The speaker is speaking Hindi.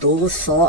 200